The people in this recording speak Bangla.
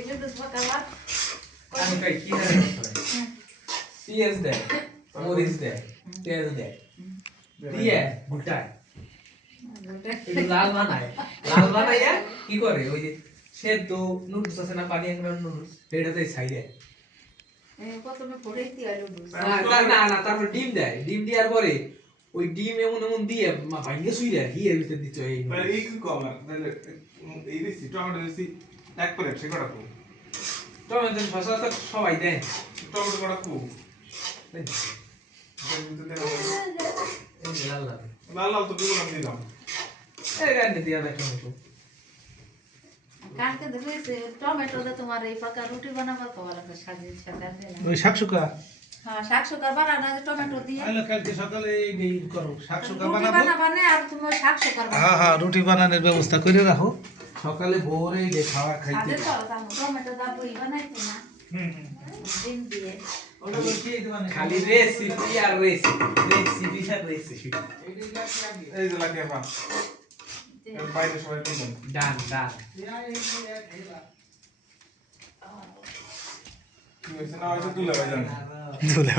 নুডলস পাকাবার আমি কই কি হারে পিএস দেয় মরিচ দেয় তেল দেয় দিয়ে গুটায় একটু লাল বানায় কি করে ওই যে সেদ্ধ নুডলস আছে না পানি একবার নুডলস এটাতে ছাই দেয় প্রথমে ফোড়াইতে হয় নুডলস না তারপর ডিম দেয় ডিম দেওয়ার পরে ওই ডিম এমন দিয়ে ভাঙিয়ে শুই দেয় হিয়ের ভিতর দিতে এই এই কি কমার তাহলে এই দিছি টমেটো দিছি এক প্লেট সে কটা কো টমেটো শসা তো সবাই দেয় টমেটো কটা কো এই যে লাল লাল লাল লাল তো বেগুন আমি দিলাম এই গানে দিয়া না টমেটো কালকে দেখেছি টমেটো দিয়ে তোমার এই প্রকার রুটি বানাবার খাওয়া লাগবে সাজিয়ে সাজাতে না ওই শাকসুকা হ্যাঁ শাক শুকার বানানো টমেটো দিয়ে আইলো কালকে সকালে এই করো শাকসুকা রুটি বানাবো বানাবানে আর তুমি শাক শুকার হ্যাঁ হ্যাঁ রুটি বানানোর ব্যবস্থা করে রাখো সকালে ভোরে যে খাওয়া খাইতে আগে তো টমেটো দা বই বানাইতো না ডিম দিয়ে ওটা বলছি এই মানে খালি রেসিপি আর রেসিপি এই যে লাগে বা এর বাইরে সবাই দিলাম ডান কি হইছে না হইছে তুলে ভাই জান ধুলে